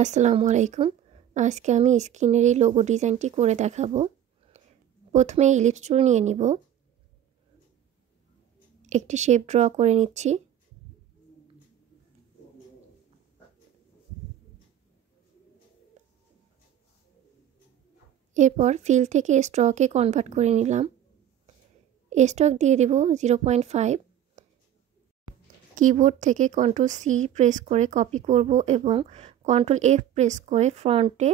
আসসালামু আলাইকুম। আজকে আমি স্কিনের এই লোগো ডিজাইনটি করে দেখাবো। প্রথমে ইলিপস টুল নিয়ে নিব, একটি শেপ ড্র করে নিচ্ছি। এরপর ফিল থেকে স্ট্রকে কনভার্ট করে নিলাম। স্ট্রক দিয়ে দেব 0.5। কিবোর্ড থেকে Ctrl+C প্রেস করে কপি করব এবং Ctrl+F প্রেস করে ফ্রন্টে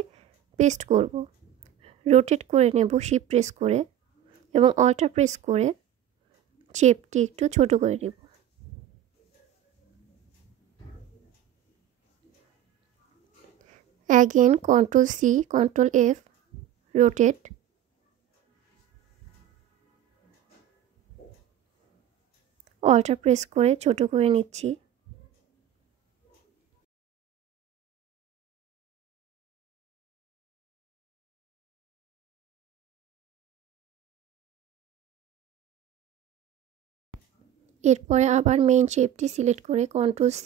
পেস্ট করব। রোটেট করে নেব শিফট প্রেস করে এবং অল্টার প্রেস করে শেপটি একটু ছোট করে নেব। Again Ctrl+C Ctrl+F rotate, alter press করে ছোট করে নিচ্ছি। এরপরে আবার মেইন শেপটি সিলেক্ট করে Ctrl+C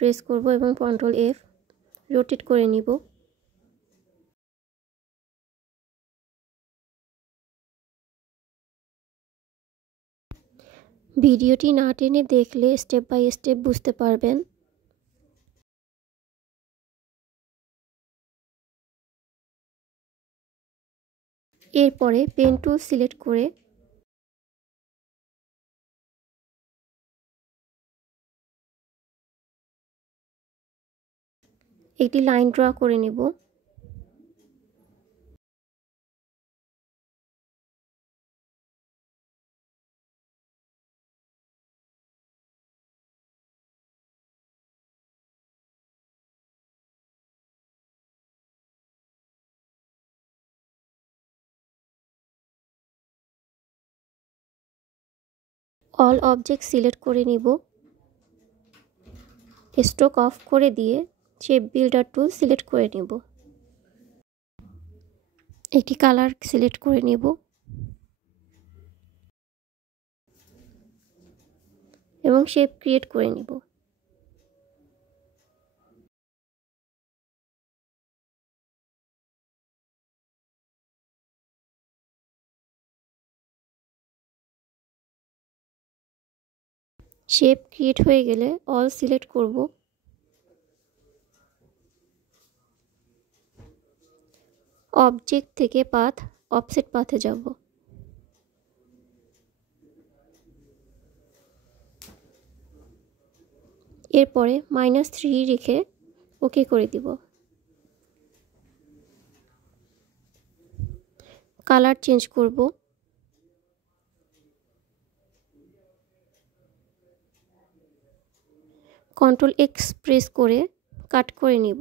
প্রেস করব এবং Ctrl+F রোটেট করে নিব। ভিডিওটি না টেনে দেখলে স্টেপ বাই স্টেপ বুঝতে পারবেন। এরপরে পেন টুল সিলেক্ট করে একটি লাইন ড্র করে নেব। অল অবজেক্ট সিলেক্ট করে নিব। স্ট্রোক অফ করে দিয়ে শেপ বিল্ডার টুল সিলেক্ট করে নেব। একটি কালার সিলেক্ট করে নেব এবং শেপ ক্রিয়েট করে নেব। শেপ ক্রিয়েট হয়ে গেলে অল সিলেক্ট করব। অবজেক্ট থেকে পাথ অফসেট পাথে যাব। এরপরে -3 রেখে ওকে করে দিব। কালার চেঞ্জ করব। Ctrl+X প্রেস করে কাট করে নিব।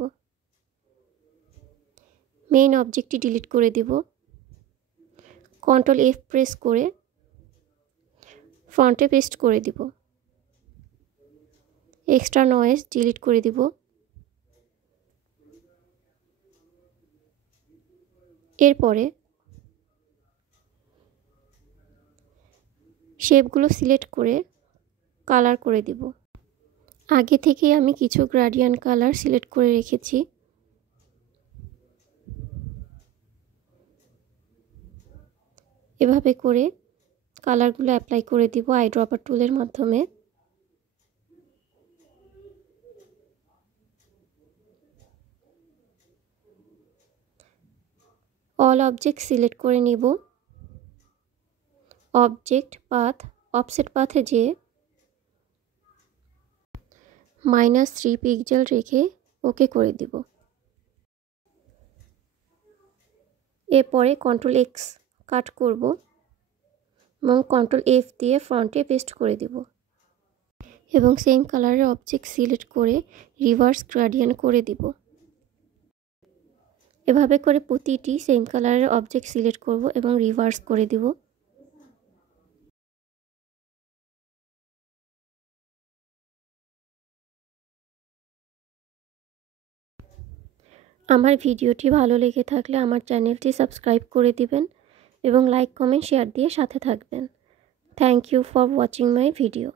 মেইন অবজেক্টটি ডিলিট করে দিব। Ctrl+F প্রেস করে ফ্রন্টে পেস্ট করে দিব। এক্সট্রা নয়েজ ডিলিট করে দিব। এরপরে শেপগুলো সিলেক্ট করে কালার করে দিব। আগে থেকে আমি কিছু গ্রেডিয়েন্ট কালার সিলেক্ট করে রেখেছি। এভাবে করে কালারগুলো অ্যাপ্লাই করে দিব আইড্রপার টুলের মাধ্যমে। অল অবজেক্ট সিলেক্ট করে নিব। অবজেক্ট পাথ অফসেট পাথে যেয়ে -3 পিক্সেল রেখে ওকে করে দিব। এরপরে Ctrl+X কাট করব এবং Ctrl+F দিয়ে ফ্রন্টে পেস্ট করে দিব এবং সেম কালারের অবজেক্ট সিলেক্ট করে রিভার্স গ্রেডিয়েন্ট করে দিব। এভাবে করে প্রতিটি সেম কালারের অবজেক্ট সিলেক্ট করব এবং রিভার্স করে দিব। আমার ভিডিওটি ভালো লেগে থাকলে আমার চ্যানেলটি সাবস্ক্রাইব করে দিবেন এবং লাইক কমেন্ট শেয়ার দিয়ে সাথে থাকবেন। Thank you for watching my video.